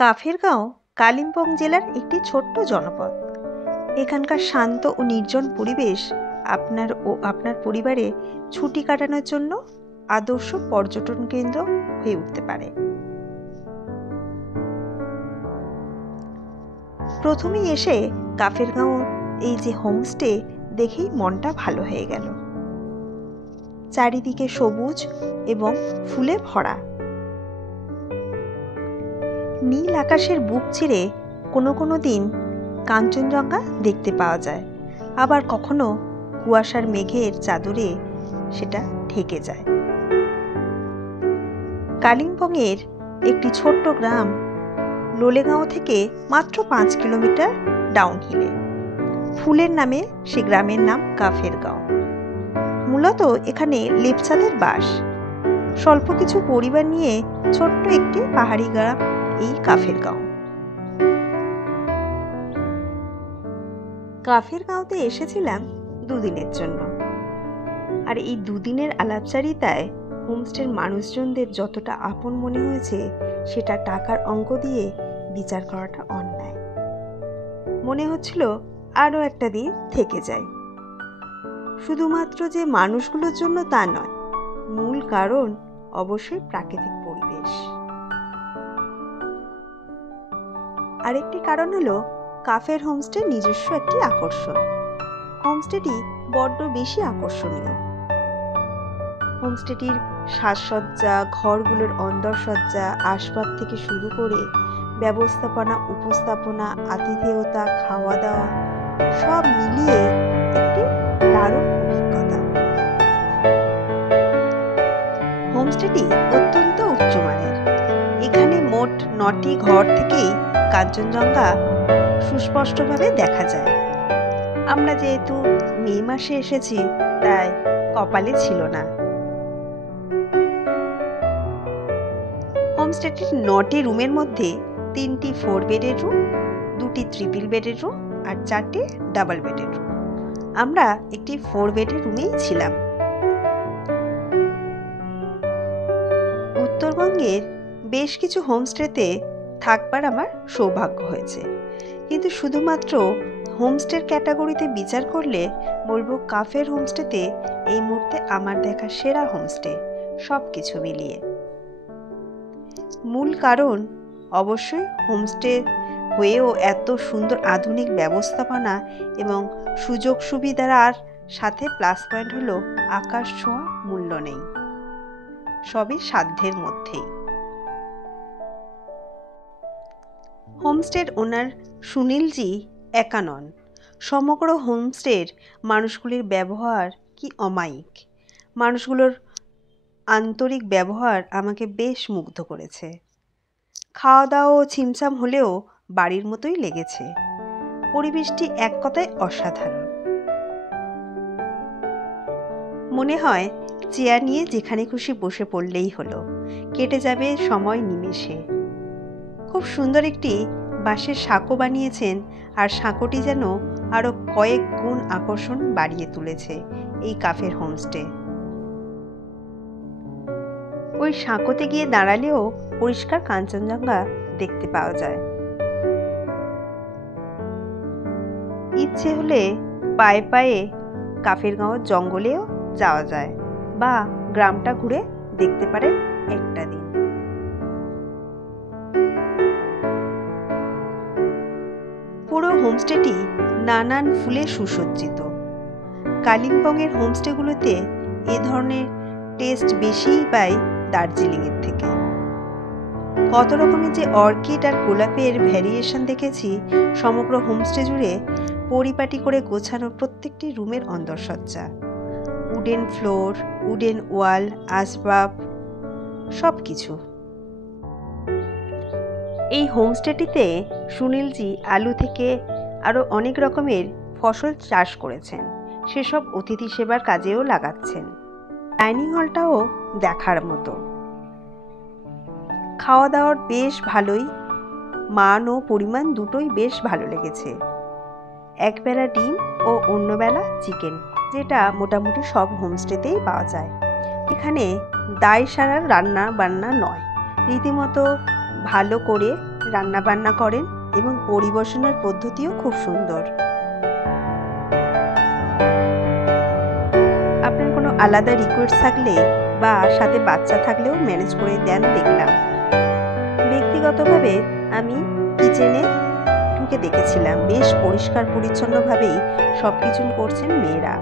কাফেরগাঁও কালিম্পং জেলার একটি ছোট্ট জনপদ। এখানকার শান্ত ও নির্জন পরিবেশ আপনার ও আপনার পরিবারে ছুটি কাটানোর জন্য আদর্শ পর্যটন কেন্দ্র হয়ে উঠতে পারে। প্রথমেই এসে কাফেরগাঁও এই যে হোমস্টে দেখেই মনটা ভালো হয়ে গেল। চারিদিকে সবুজ এবং ফুলে ভরা। নীল আকাশের বুক চিরে কোনো কোনো দিন কাঞ্চনজঙ্ঘা দেখতে পাওয়া যায়, আবার কখনো কুয়াশার মেঘের চাদরে সেটা ঢেকে যায়। কালিম্পংয়ের একটি ছোট্ট গ্রাম লোলেগাঁও থেকে মাত্র 5 কিলোমিটার ডাউনহিলে। ফুলের নামে সে গ্রামের নাম কাফেরগাঁও। মূলত এখানে লেপচাদের বাস। স্বল্প কিছু পরিবার নিয়ে ছোট্ট একটি পাহাড়ি গ্রাম এই কাফেরগাঁও। কাফেরগাঁওতে এসেছিলাম 2 দিনের জন্য। আর এই 2 দিনের আলাপচারিতায় হোমস্টের মানুষজনদের যতটা আপন মনে হয়েছে সেটা টাকার অঙ্ক দিয়ে বিচার করাটা অন্যায়। মনে হচ্ছিল আরও একটা দিন থেকে যাই। শুধুমাত্র যে মানুষগুলোর জন্য তা নয়, মূল কারণ অবশ্যই প্রাকৃতিক পরিবেশ। আরেকটি কারণ হলো কাফের হোমস্টের নিজস্ব একটি আকর্ষণ। হোমস্টেটি বড্ড বেশি আকর্ষণীয়। হোমস্টেটির সাজসজ্জা, ঘরগুলোর অন্দরসজ্জা, আসবাব থেকে শুরু করে ব্যবস্থাপনা, উপস্থাপনা, আতিথেয়তা, খাওয়া দাওয়া সব মিলিয়ে একটি দারুণ অভিজ্ঞতা। হোমস্টেটি অত্যন্ত উচ্চমানের। এখানে মোট 9টি ঘর থেকেই কাঞ্চনজঙ্ঘা সুস্পষ্টভাবে দেখা যায়। আমরা যেহেতু মে মাসে এসেছি তাই কপালে ছিল না। হোমস্টেটির 9টি রুমের মধ্যে 3টি 4 বেডের রুম, 2টি ট্রিপল বেডের রুম আর 4টি ডাবল বেডের রুম। আমরা একটি 4 বেডের রুমেই ছিলাম। উত্তরবঙ্গের বেশ কিছু হোমস্টেতে থাকবার আমার সৌভাগ্য হয়েছে, কিন্তু শুধুমাত্র হোমস্টের ক্যাটাগরিতে বিচার করলে বলবো কাফের হোমস্টেতে এই মুহূর্তে আমার দেখা সেরা হোমস্টে, সব কিছু মিলিয়ে। মূল কারণ অবশ্যই হোমস্টে হয়েও এত সুন্দর আধুনিক ব্যবস্থাপনা এবং সুযোগ সুবিধার সাথে প্লাস পয়েন্ট হলো আকাশ ছোঁয়া মূল্য নেই, সবই সাধ্যের মধ্যেই। হোমস্টের ওনার সুনীলজি একা নন। সমগ্র হোমস্টের মানুষগুলির ব্যবহার কি অমায়িক। মানুষগুলোর আন্তরিক ব্যবহার আমাকে বেশ মুগ্ধ করেছে। খাওয়া দাওয়া ছিমছাম হলেও বাড়ির মতোই লেগেছে। পরিবেশটি এক কথায় অসাধারণ। মনে হয় চেয়ার নিয়ে যেখানে খুশি বসে পড়লেই হলো, কেটে যাবে সময় নিমেষে। খুব সুন্দর একটি বাঁশের সাঁকো বানিয়েছেন, আর সাঁকোটি যেন আরো কয়েক গুণ আকর্ষণ বাড়িয়ে তুলেছে এই কাফের হোমস্টে। ওই সাঁকোতে গিয়ে দাঁড়ালেও পরিষ্কার কাঞ্চনজঙ্ঘা দেখতে পাওয়া যায়। ইচ্ছে হলে পায়ে পায়ে কাফেরগাঁওয়ের জঙ্গলেও যাওয়া যায়, বা গ্রামটা ঘুরে দেখতে পারেন একটা দিন। পুরো হোমস্টেটি নানান ফুলে সুসজ্জিত। কালিম্পংয়ের হোমস্টেগুলোতে এ ধরনের টেস্ট বেশিই পাই দার্জিলিংয়ের থেকে। কত রকমের যে অর্কিড আর গোলাপের ভ্যারিয়েশন দেখেছি সমগ্র হোমস্টে জুড়ে। পরিপাটি করে গোছানো প্রত্যেকটি রুমের অন্দরসজ্জা, উডেন ফ্লোর, উডেন ওয়াল, আসবাব, সব কিছু। এই হোমস্টেটিতে সুনীলজি আলু থেকে আরও অনেক রকমের ফসল চাষ করেছেন, সেসব অতিথি সেবার কাজেও লাগাচ্ছেন। ডাইনিং হলটাও দেখার মতো। খাওয়া দাওয়ার বেশ ভালোই, মান ও পরিমাণ দুটোই বেশ ভালো লেগেছে। একবেলা ডিম ও অন্যবেলা চিকেন, যেটা মোটামুটি সব হোমস্টেতেই পাওয়া যায়। এখানে দায় সারার রান্না বান্না নয়, রীতিমতো ভালো করে রান্না বান্না করেন এবং পরিবেশনার পদ্ধতিও খুব সুন্দর। আপনার কোনো আলাদা রিকোয়েস্ট থাকলে বা সাথে বাচ্চা থাকলেও ম্যানেজ করে দেন দেখলাম। ব্যক্তিগতভাবে আমি কিচেনে ঢুকে দেখেছিলাম বেশ পরিষ্কার পরিচ্ছন্নভাবেই সব কিছু করছেন মেয়েরা।